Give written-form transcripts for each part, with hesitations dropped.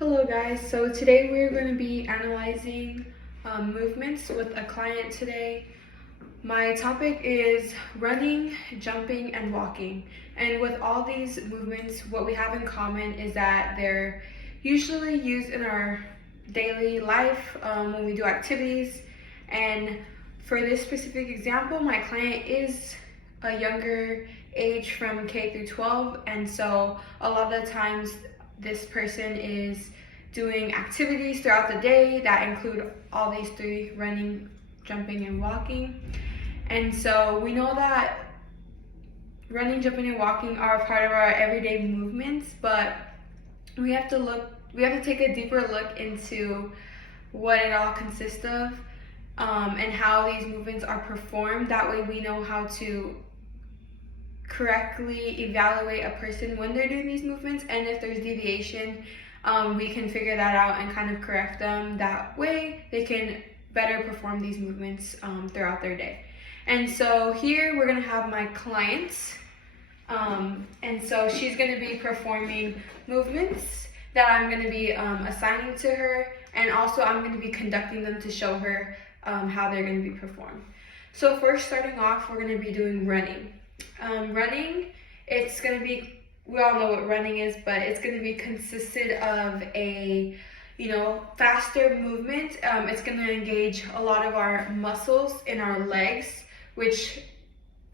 Hello guys, so today we're going to be analyzing movements with a client today. My topic is running, jumping, and walking. And with all these movements, what we have in common is that they're usually used in our daily life when we do activities. And for this specific example, my client is a younger age from K through 12, and so a lot of the times this person is doing activities throughout the day that include all these three: running, jumping, and walking. And so we know that running, jumping, and walking are a part of our everyday movements, but we have to take a deeper look into what it all consists of, and how these movements are performed. That way we know how to correctly evaluate a person when they're doing these movements, and if there's deviation, we can figure that out and kind of correct them. That way they can better perform these movements throughout their day. And so here we're going to have my client, and so she's going to be performing movements that I'm going to be assigning to her, and also I'm going to be conducting them to show her how they're going to be performed. So first, starting off, we're going to be doing running. Running, it's going to be, we all know what running is, but it's going to be consisted of a, faster movement. It's going to engage a lot of our muscles in our legs, which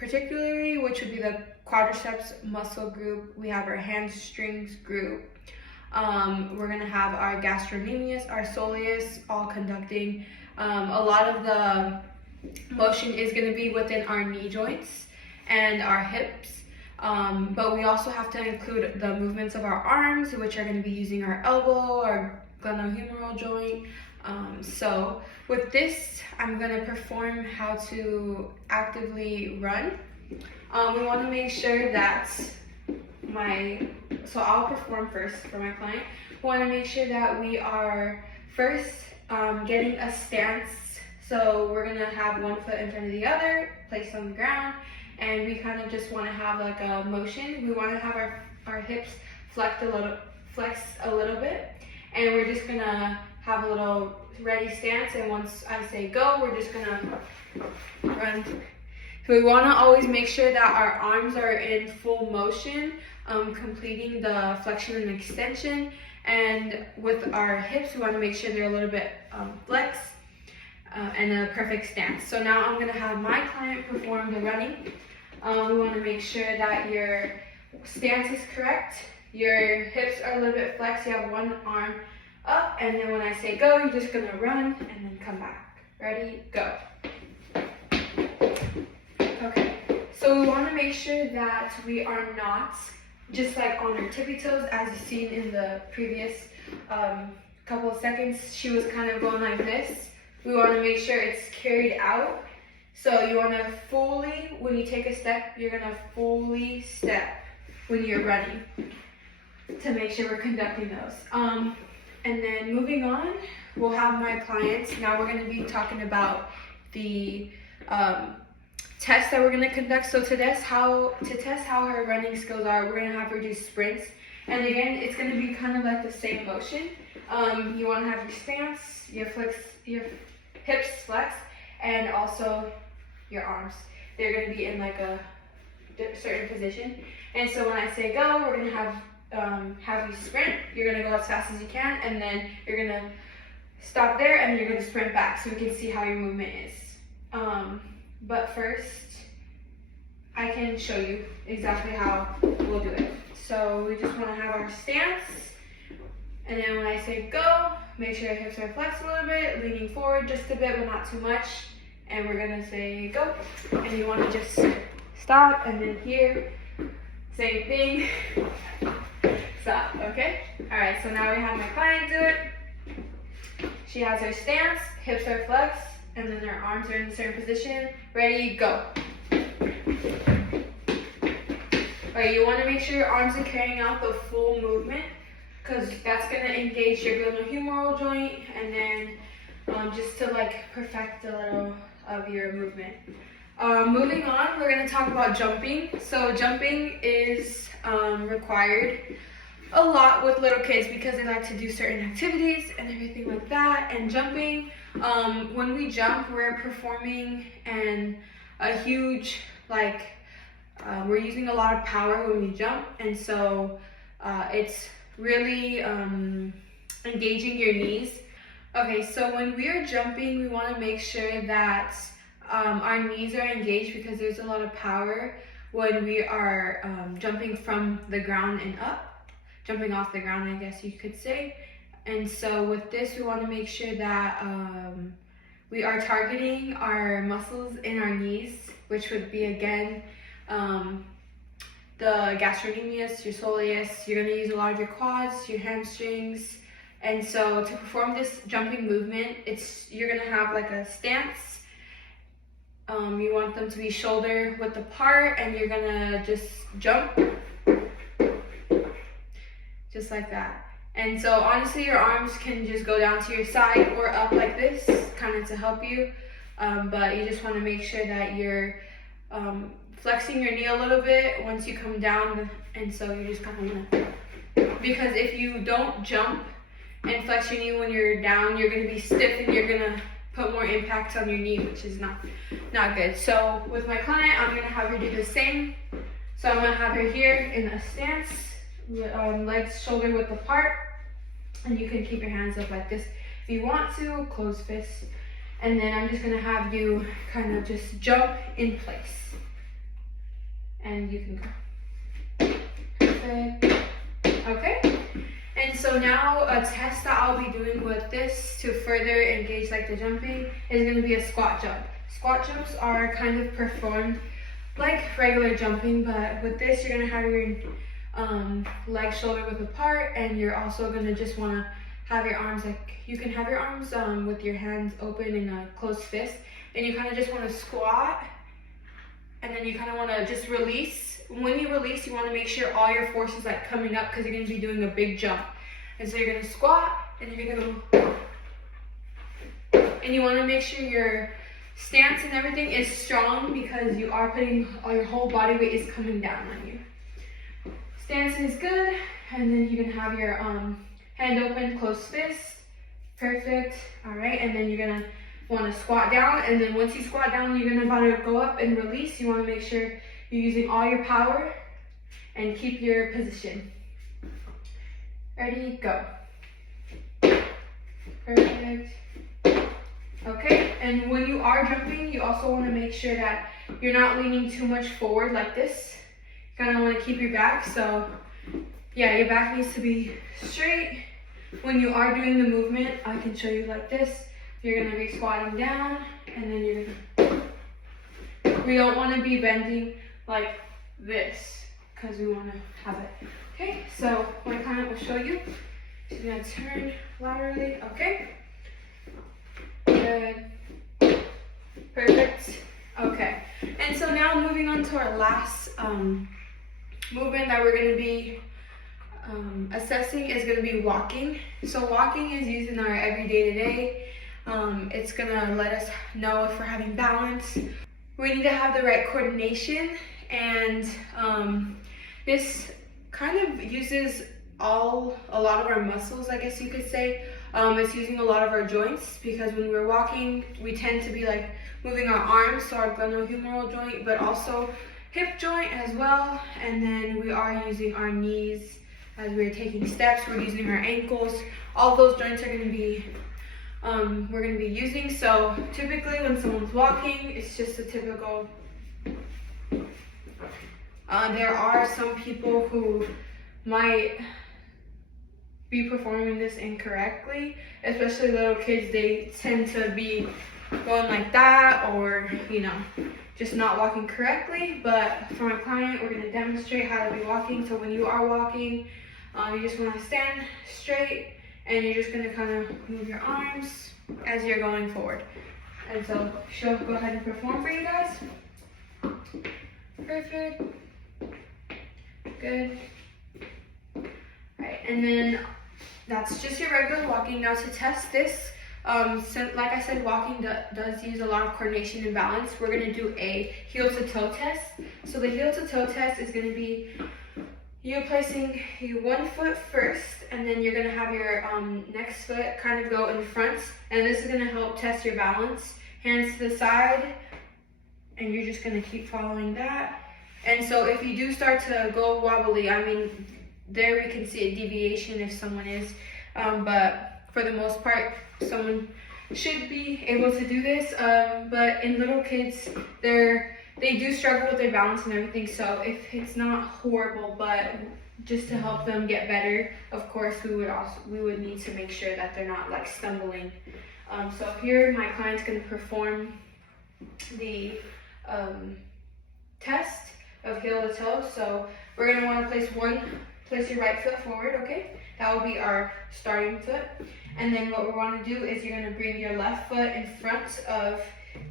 would be the quadriceps muscle group. We have our hamstrings group. We're going to have our gastrocnemius, our soleus, all conducting. A lot of the motion is going to be within our knee joints and our hips, but we also have to include the movements of our arms, which are going to be using our elbow, our glenohumeral joint. So with this, I'm going to perform how to actively run. We want to make sure that so I'll perform first for my client. We want to make sure that we are first getting a stance. So we're going to have one foot in front of the other, placed on the ground, and we kind of just want to have like a motion. We want to have our hips flex a little bit, and we're just going to have a little ready stance, and once I say go, we're just going to run. So we want to always make sure that our arms are in full motion, completing the flexion and extension, and with our hips, we want to make sure they're a little bit flexed, and a perfect stance. So now I'm going to have my client perform the running. We want to make sure that your stance is correct. Your hips are a little bit flexed. You have one arm up, and then when I say go, you're just going to run and then come back. Ready, go. Okay, so we want to make sure that we are not just like on our tippy toes, as you've seen in the previous couple of seconds. She was kind of going like this. We want to make sure it's carried out. So you want to fully, when you take a step, you're going to fully step when you're running to make sure we're conducting those. And then moving on, we'll have my clients. Now we're going to be talking about the tests that we're going to conduct. So to test how her running skills are, we're going to have her do sprints. And again, it's going to be kind of like the same motion. You want to have your stance, your hips flex, and also your arms. They're going to be in like a certain position. And so when I say go, we're going to have you sprint. You're going to go as fast as you can, and then you're going to stop there, and then you're going to sprint back so we can see how your movement is. But first, I can show you exactly how we'll do it. So we just want to have our stance, and then when I say go, make sure your hips are flexed a little bit, leaning forward just a bit, but not too much. And we're gonna say go, and you want to just stop, and then here, same thing, stop. Okay. All right. So now we have my client do it. She has her stance, hips are flexed, and then her arms are in a certain position. Ready, go. All right, you want to make sure your arms are carrying out the full movement, because that's going to engage your glenohumeral joint, and then just to like perfect a little of your movement. Moving on, we're going to talk about jumping. So jumping is required a lot with little kids because they like to do certain activities and everything like that. And jumping, when we jump, we're performing a huge, like, we're using a lot of power when we jump, and so it's really engaging your knees. Okay, so when we are jumping, we want to make sure that our knees are engaged because there's a lot of power when we are jumping from the ground and up, jumping off the ground, I guess you could say. And so with this, we want to make sure that we are targeting our muscles in our knees, which would be, again, the gastrocnemius, your soleus. You're going to use a lot of your quads, your hamstrings. And so to perform this jumping movement, you're going to have like a stance. You want them to be shoulder width apart, and you're going to just jump just like that. And so honestly, your arms can just go down to your side or up like this, kind of to help you. But you just want to make sure that you're flexing your knee a little bit once you come down. And so you just kind of want to, because if you don't jump and flex your knee when you're down, you're going to be stiff and you're going to put more impact on your knee, which is not good. So with my client, I'm going to have her do the same. So I'm going to have her here in a stance, legs shoulder width apart, and you can keep your hands up like this if you want to, closed fist. And then I'm just going to have you kind of just jump in place, and you can go. Perfect. Okay. And so now a test that I'll be doing with this to further engage like the jumping is going to be a squat jump. Squat jumps are kind of performed like regular jumping, but with this you're going to have your legs shoulder width apart, and you're also going to just want to have your arms, like you can have your arms with your hands open in a closed fist, and you kind of just want to squat, and then you kind of want to just release. When you release, you want to make sure all your force is like coming up because you're going to be doing a big jump. And so you're going to squat, and you're going to go. And you want to make sure your stance and everything is strong because you are putting all your whole body weight is coming down on you. Stance is good, and then you can have your hand open, closed fist. Perfect. All right, and then you're going to want to squat down, and then once you squat down, you're going to about to go up and release. You want to make sure you're using all your power and keep your position. Ready, go. Perfect. Okay, and when you are jumping, you also want to make sure that you're not leaning too much forward like this. You kind of want to keep your back, so yeah, your back needs to be straight. When you are doing the movement, I can show you like this. You're going to be squatting down, and then you're going to, we don't want to be bending like this because we want to have it. Okay, so my client will show you. She's going to turn laterally. Okay. Good. Perfect. Okay. And so now moving on to our last movement that we're going to be assessing is going to be walking. So walking is used in our everyday today. It's going to let us know if we're having balance. We need to have the right coordination, and this kind of uses a lot of our muscles, I guess you could say. It's using a lot of our joints because when we're walking, we tend to be like moving our arms, so our glenohumeral joint, but also hip joint as well. And then we are using our knees as we're taking steps. We're using our ankles. All those joints are going to be we're going to be using. So typically when someone's walking, it's just a typical. There are some people who might be performing this incorrectly, especially little kids. They tend to be going like that, or just not walking correctly. But for my client, we're going to demonstrate how to be walking. So when you are walking, you just want to stand straight, and you're just going to kind of move your arms as you're going forward. And so she'll go ahead and perform for you guys. Perfect. Good. Right, and then that's just your regular walking. Now to test this, so like I said, walking does use a lot of coordination and balance. We're going to do a heel to toe test. So the heel to toe test is going to be you're placing your one foot first, and then you're gonna have your next foot kind of go in front, and this is gonna help test your balance. Hands to the side, and you're just gonna keep following that. And so if you do start to go wobbly, I mean, there we can see a deviation if someone is, but for the most part, someone should be able to do this. But in little kids, they do struggle with their balance and everything, so if it's not horrible, but just to help them get better, of course, we would need to make sure that they're not like stumbling. So here my client's gonna perform the test of heel to toe. So we're gonna wanna place your right foot forward, okay? That will be our starting foot. And then what we wanna do is you're gonna bring your left foot in front of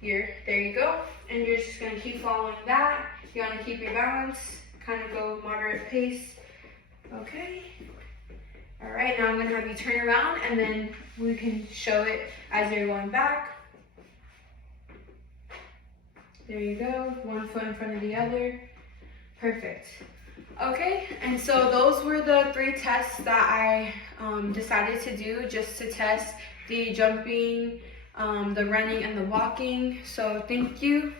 there you go. And you're just gonna keep following that. You wanna keep your balance, kind of go moderate pace, okay? All right, now I'm gonna have you turn around and then we can show it as you're going back. There you go, one foot in front of the other. Perfect. Okay, and so those were the 3 tests that I decided to do just to test the jumping, the running, and the walking. So thank you.